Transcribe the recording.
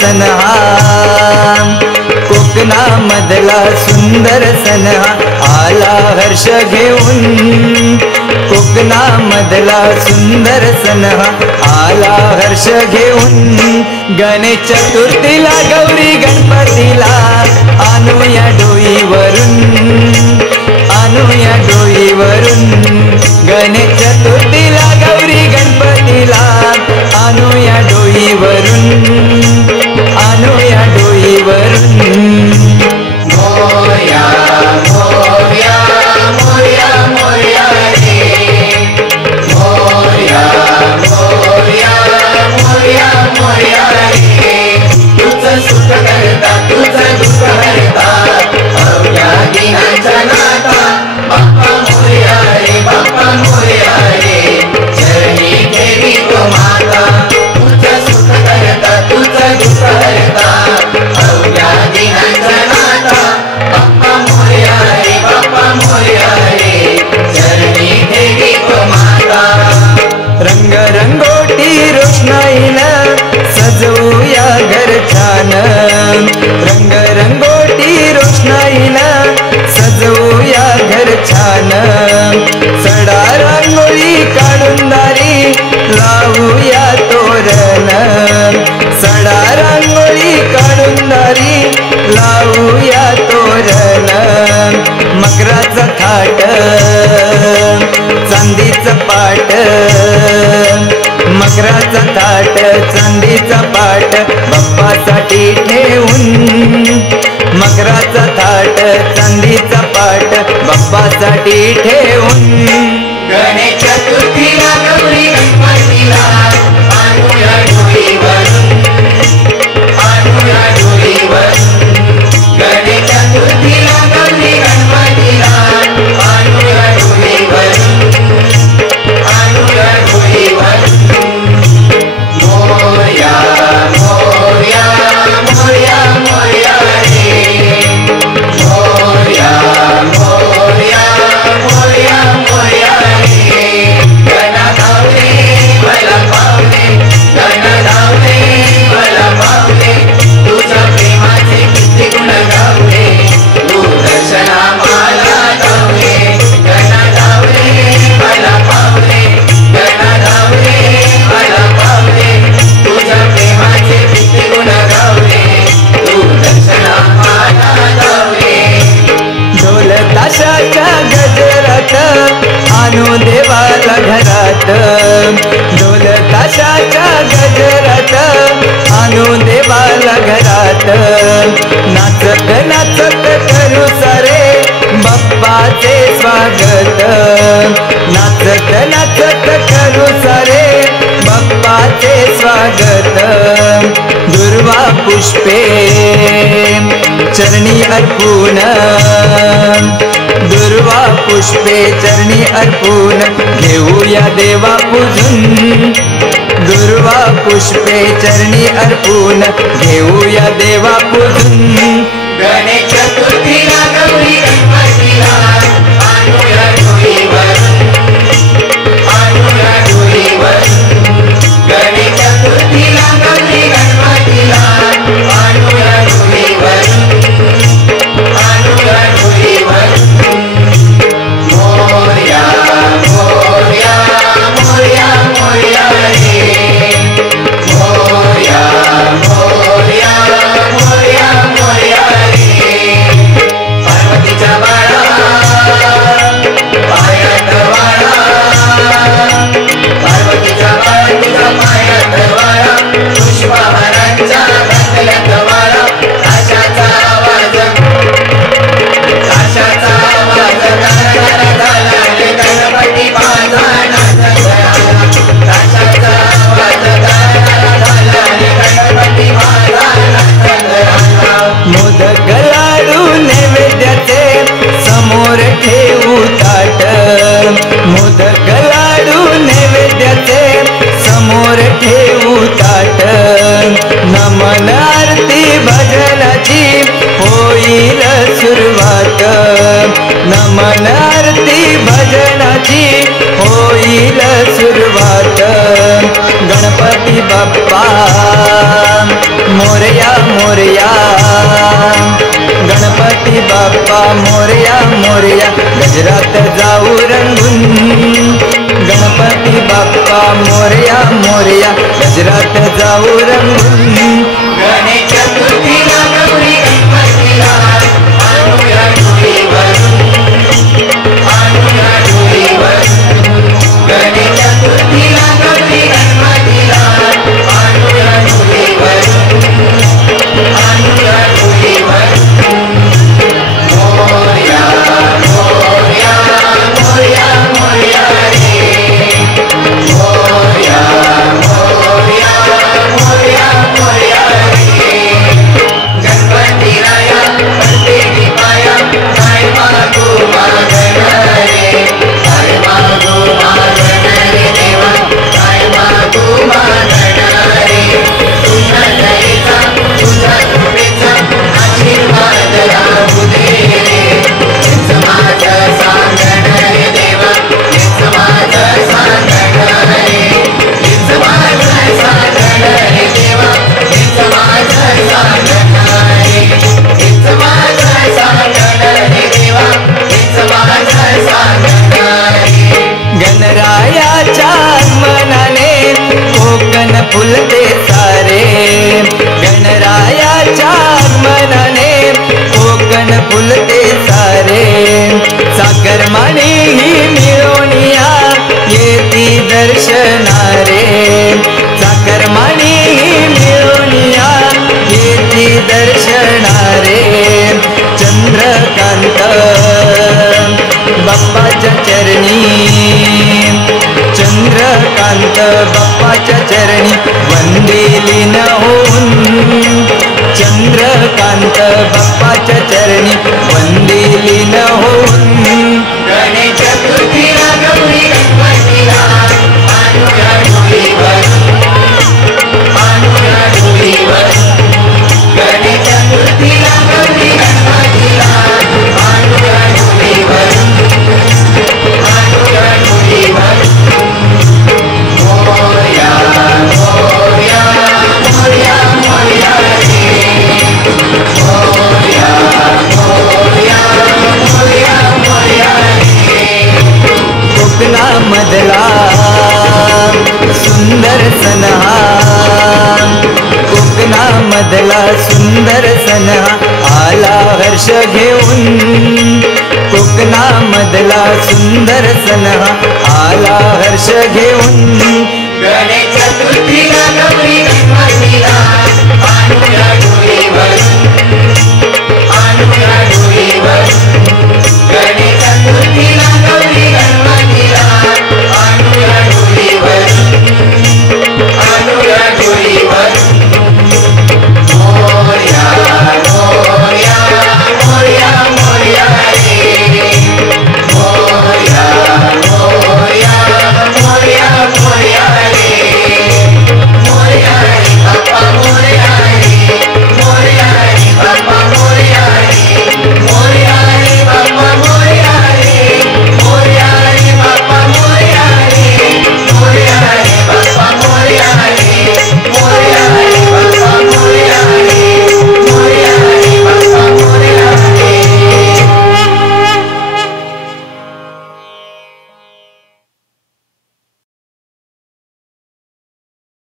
सण हा, कोकणामधला सुंदर सण हा, आला हर्ष घेऊन. कोकणामधला सुंदर सण हा, आला हर्ष घेऊन. गणेश चतुर्थीला गौरी गणपतीला आणूया डोईवरून, आणूया डोईवरून. गणेश चतुर्थीला गौरी गणपतीला आणूया डोईवरून, आणूया डोईवरून. मोरया मोरया मोरया मोरया रे, मोरया मोरया मोरया मोरया रे. तुझं सुख करता तुझं दुःख हरता, अवघ्या दिनांचा नाथा. बाप्पा मोरया रे, बाप्पा मोरया रे, चरणी ठेवी तो माता. तुझं सुख करता तुझं दुःख हरता, अवघ्या दिनांचा नाथा. बाप्पा मोरया रे, बाप्पा मोरया रे, चरणी ठेवी तो माता. रंग रंगोटी रोषणाईनं सजवूया घर छान, रंग रंगोटी रोषणाईनं सजवूया घर छान. सडा रांगोळी काढून दारी लावूया तोरण, सडा रांगोळी काढून दारी लावूया तोरण. मकराचं थाट चांदीचं पाट, मकराचं थाट चांदीचा पाट बाप्पासाठी ठेवून. मकराचा थाट चांदीचा पाट बाप्पासाठी ठेवून. गणेश चतुर्थीला गौरी गणपतीला आणूया डोईवरून, आणूया डोईवरून. गणेश चतुर्थीला गौरी गणपतीला आणूया डोईवरून, आणूया डोईवरून. मोरया मोरया मोरया मोरया रे, मोरया मोरया मोरया मोरया रे. गण धावले मला पावले, गण धावले मला पावले. तुझ्या प्रेमाचे किती गुण गावले, तू दर्शना मला धावले. गण धावले मला पावले, गण धावले मला पावले. तुझ्या प्रेमाचे किती गुण गावले, तू दर्शना मला धावले. ढोल ताशाच्या गजरात आणू देवाला घरात, ढोल ताशाच्या गजरात आणू देवाला घरात. नाचत नाचत करू सारे बाप्पाचे स्वागत, नाचत नाचत करू सारे बाप्पाचे स्वागत. दुर्वा पुष्पे चरणी अर्पून, दुर्वा पुष्पे चरणी अर्पून घेऊया देवा पूजून. दुर्वा पुष्पे चरणी अर्पून घेऊया देवा पूजून. गणेश चतुर्थीला गौरी गणपतीला आणूया डोईवरून, आणूया डोईवरून. गणेश चतुर्थीला गौरी गणपतीला आणूया डोईवरून, आणूया डोईवरून. मोरया मोरया मोरया मोरया रे, मोरया मोरया मोरया मोरया रे. पार्वतीच्या बाळा पायात वाळा, पार्वतीच्या बाळा तुझा पायात वाळा. पुष्पहारांच्या घातल्यात वाळा. ताशाचा आवाज, ताशाचा आवाज गारा झाला रे, गणपती बाजा नाचत आला. ताशाचा आवाज गारा झाला रे, गणपती बाजा नाचत आला. मोदक लाडू नैवेद्याचे समोर ठेवू ताट, मोदक लाडू नैवेद्याचे समोर ठेवू ताट. नमन आरती भजनाची होईल सुरुवात, नमन आरती भजनाची होईल सुरुवात. गणपती बाप्पा मोरया मोरया गणपती बाप्पा मोरया मोरया गजरात जाऊ रंगून गणपती बाप्पा मोरया मोरया गजरात जाऊ रंगून गणेश चतुर्थीला गौरी गणपतीला आणूया डोईवरून आणूया डोईवरून गणेश चतुर्थीला गौरी गणपतीला आणूया डोईवरून आणूया डोईवरून मोरया मोरया मोरया मोरया रे मोरया मोरया मोरया मोरया रे गणपती राया प्रत्येकी पाया काय मागू मागण रे काय मागू मागण रे देवा काय मागू मागण रे तुझ्या दयेचा तुझ्या कृपेचा आशीर्वाद राहू दे हेच माझं सांगण रे देवा हेच माझं सांगण रे हेच माझं सांगण रे देवा हेच माझं सांगण रे हेच माझं सांगण रे देवा हेच माझं सांगण रे गणरायाच्या आगमनाने कोकण फुलते सारे गणरायाच्या आगमनाने कोकण फुलते सारे साखरमाणी ही मिळवणिया येती दर्शनारे साखरमाणी ही मिळवणिया येती दर्शनारे चंद्रकांत बाप्पाच्या चरणी चंद्रकांत बाप्पाच्या चरणी वंदे लीन होऊन चंद्रकांत बाप्पाच्या चरणी वंदे लीन होऊन गणेश चतुर्थीला गौरी गणपतीला आणूया डोईवरून आणूया डोईवरून गणेश चतुर्थीला गौरी गणपतीला आणूया डोईवरून आणूया डोईवरून मोरया मोरया मोरया मोरया रे मोरया मोरया मोरया मोरया रे कोकणामधला सुंदर सनहा कोकणामधला सुंदर सनहा आला हर्ष घेऊन कोकणामधला सुंदर सनहा आला हर्ष घेऊन गणेश चतुर्थीला गौरी गणपतीला आणूया डोईवरून आणूया डोईवरून गणेश चतुर्थीला गौरी गणपतीला आणूया डोईवरून आणूया डोईवरून